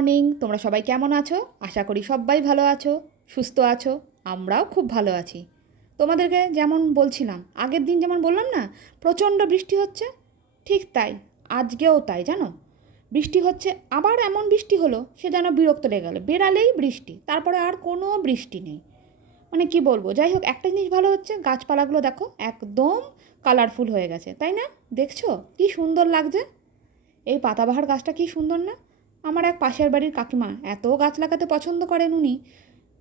Morning. তোমরা সবাই কেমন আছো? আশা করি সবাই ভালো আছো, সুস্থ আছো। আমরাও খুব ভালো আছি। তোমাদেরকে যেমন বলছিলাম, আগের দিন যেমন বললাম না প্রচণ্ড বৃষ্টি হচ্ছে, ঠিক তাই আজকেও তাই। জানো, বৃষ্টি হচ্ছে, আবার এমন বৃষ্টি হলো সে যেন বিরক্ত লেগে গেল। বেরালেই বৃষ্টি, তারপরে আর কোনো বৃষ্টি নেই। মানে কি বলবো, যাই হোক, একটা জিনিস ভালো হচ্ছে, গাছপালাগুলো দেখো একদম কালারফুল হয়ে গেছে, তাই না? দেখছো কি সুন্দর লাগছে? এই পাতাবাহার গাছটা কি সুন্দর না? আমার এক পাশের বাড়ির কাকিমা এত গাছ লাগাতে পছন্দ করেন উনি,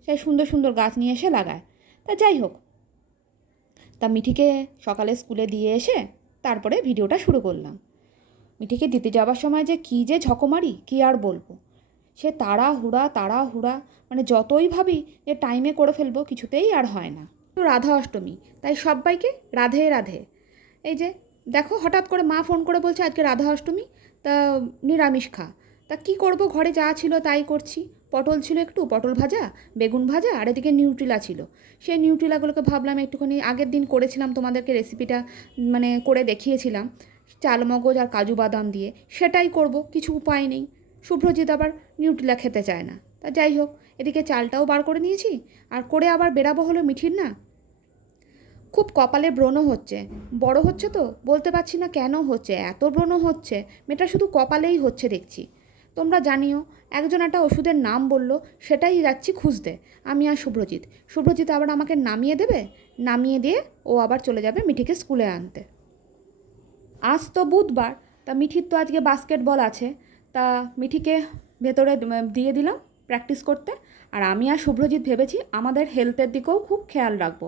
সেই সুন্দর সুন্দর গাছ নিয়ে এসে লাগায়। তা যাই হোক, তা মিঠিকে সকালে স্কুলে দিয়ে এসে তারপরে ভিডিওটা শুরু করলাম। মিঠিকে দিতে যাওয়ার সময় যে কী যে ঝকমারি, কী আর বলবো। সে তাড়াহুড়া, মানে যতই ভাবি যে টাইমে করে ফেলবো, কিছুতেই আর হয় না। তো রাধা অষ্টমী, তাই সবাইকে রাধে রাধে। এই যে দেখো, হঠাৎ করে মা ফোন করে বলছে আজকে রাধা অষ্টমী, তা নিরামিষ খা। তা কি করব, ঘরে যা ছিল তাই করছি। পটল ছিল একটু, পটল ভাজা, বেগুন ভাজা, আর এদিকে নিউট্রিলা ছিল। সেই নিউট্রিলাগুলোকে ভাবলাম একটুখানি, আগের দিন করেছিলাম তোমাদেরকে রেসিপিটা, মানে করে দেখিয়েছিলাম চালমগজ আর কাজু বাদাম দিয়ে, সেটাই করব, কিছু উপায় নেই। শুভ্রজিৎ আবার নিউট্রিলা খেতে চায় না। তা যাই হোক, এদিকে চালটাও বার করে নিয়েছি, আর করে আবার বেরাবো হলো মিঠির না খুব কপালে ব্রণ হচ্ছে। বড় হচ্ছে তো, বলতে পারছি না কেন হচ্ছে, এত ব্রণ হচ্ছে, মেয়েটা শুধু কপালেই হচ্ছে দেখছি। তোমরা জানিও, একজন একটা ওষুধের নাম বলল, সেটাই যাচ্ছি খুঁজতে, আমি আর শুভ্রজিৎ আবার আমাকে নামিয়ে দেবে, নামিয়ে দিয়ে ও আবার চলে যাবে মিঠিকে স্কুলে আনতে। আজ তো বুধবার, তা মিঠির তো আজকে বাস্কেটবল আছে, তা মিঠিকে ভেতরে দিয়ে দিলাম প্র্যাকটিস করতে। আর আমি আর শুভ্রজিৎ ভেবেছি আমাদের হেলথের দিকেও খুব খেয়াল রাখবো।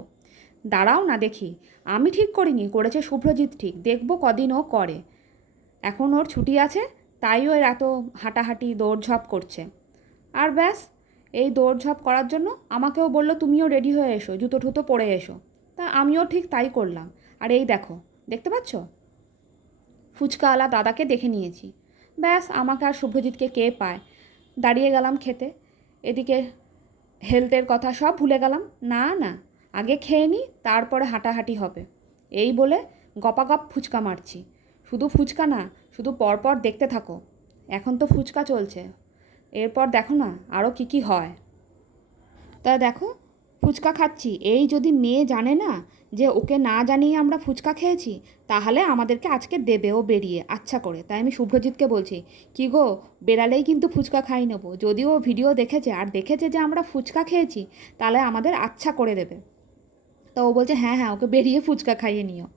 দাঁড়াও না দেখি, আমি ঠিক করিনি, করেছে শুভ্রজিৎ ঠিক, দেখবো কদিন ও করে। এখন ওর ছুটি আছে, তাই ও এত হাঁটাহাঁটি দৌড়ঝাঁপ করছে। আর ব্যাস, এই দৌড়ঝাঁপ করার জন্য আমাকেও বললো তুমিও রেডি হয়ে এসো, জুতো টুতো পরে এসো। তা আমিও ঠিক তাই করলাম। আর এই দেখো, দেখতে পাচ্ছ, ফুচকাওয়ালা দাদাকে দেখে নিয়েছি। ব্যাস, আমাকে আর শুভ্রজিৎকে কে পায়। দাঁড়িয়ে গেলাম খেতে। এদিকে হেলথের কথা সব ভুলে গেলাম। না না, আগে খেয়ে নিই, তারপরে হাঁটাহাঁটি হবে, এই বলে গপাগপ ফুচকা মারছি। শুধু ফুচকা না, শুধু পরপর দেখতে থাকো। এখন তো ফুচকা চলছে, এরপর দেখো না আরও কী কী হয়। তা দেখো, ফুচকা খাচ্ছি, এই যদি মেয়ে জানে না যে ওকে না জানিয়ে আমরা ফুচকা খেয়েছি, তাহলে আমাদেরকে আজকে দেবেও বেরিয়ে আচ্ছা করে। তাই আমি শুভ্রজিৎকে বলছি, কি গো, বেরালেই কিন্তু ফুচকা খাই নেবো। যদিও ভিডিও দেখেছে আর দেখেছে যে আমরা ফুচকা খেয়েছি, তাহলে আমাদের আচ্ছা করে দেবে। তো ও বলছে হ্যাঁ হ্যাঁ, ওকে বেরিয়ে ফুচকা খাইয়ে নিও।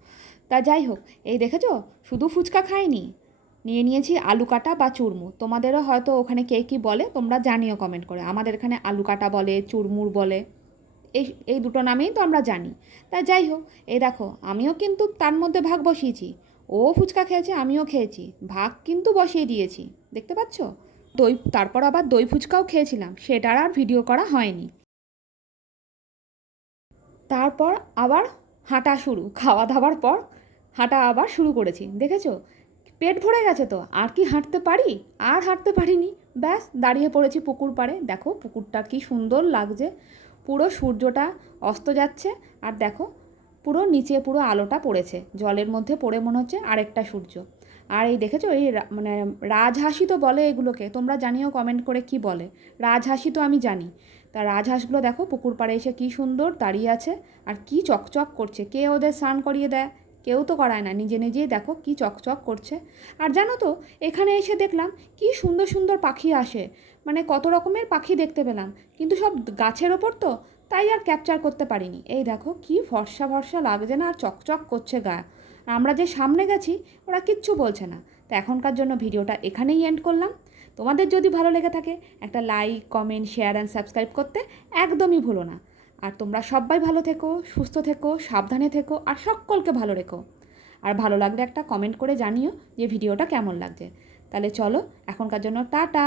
তা যাই হোক, এই দেখেছো, শুধু ফুচকা খাইনি, নিয়ে নিয়েছি আলু কাটা বা চুরমুর। তোমাদেরও হয়তো ওখানে কে কী বলে তোমরা জানিও কমেন্ট করে। আমাদের এখানে আলু কাটা বলে, চুরমুর বলে, এই এই দুটো নামেই তো আমরা জানি। তা যাই হোক, এই দেখো, আমিও কিন্তু তার মধ্যে ভাগ বসিয়েছি। ও ফুচকা খেয়েছে, আমিও খেয়েছি, ভাগ কিন্তু বসিয়ে দিয়েছি, দেখতে পাচ্ছ। তারপর আবার দই ফুচকাও খেয়েছিলাম, সেটার আর ভিডিও করা হয়নি। তারপর আবার হাঁটা শুরু, খাওয়া দাওয়ার পর হাঁটা আবার শুরু করেছি। দেখেছো, পেট ভরে গেছে তো আর কি হাঁটতে পারি? আর হাঁটতে পারিনি। ব্যাস, দাঁড়িয়ে পড়েছি পুকুর পাড়ে। দেখো পুকুরটা কি সুন্দর লাগছে, পুরো সূর্যটা অস্ত যাচ্ছে, আর দেখো পুরো নিচে পুরো আলোটা পড়েছে, জলের মধ্যে পড়ে মনে হচ্ছে আরেকটা সূর্য। আর এই দেখেছো, এই মানে রাজহাঁসই তো বলে এগুলোকে, তোমরা জানিও কমেন্ট করে কি বলে। রাজহাঁসই তো আমি জানি। তা রাজহাঁসগুলো দেখো পুকুর পাড়ে এসে কী সুন্দর দাঁড়িয়ে আছে, আর কি চকচক করছে। কে ওদের স্নান করিয়ে দেয়? কেউ তো করায় না, নিজে নিজেই দেখো কি চকচক করছে। আর জানো তো, এখানে এসে দেখলাম কি সুন্দর সুন্দর পাখি আসে, মানে কত রকমের পাখি দেখতে পেলাম, কিন্তু সব গাছের ওপর তো, তাই আর ক্যাপচার করতে পারিনি। এই দেখো কি ফর্সা ফর্সা লাগছে না, আর চকচক করছে গা। আমরা যে সামনে গেছি ওরা কিচ্ছু বলছে না। তো এখনকার জন্য ভিডিওটা এখানেই এন্ড করলাম। তোমাদের যদি ভালো লেগে থাকে, একটা like, comment, share and subscribe করতে একদমই ভুলো না। আর তোমরা সবাই ভালো থেকো, সুস্থ থেকো, সাবধানে থেকো, আর সকলকে ভালো রেখো। আর ভালো লাগলে একটা কমেন্ট করে জানিও যে ভিডিওটা কেমন লাগছে। তাহলে চলো, এখনকার জন্য টাটা।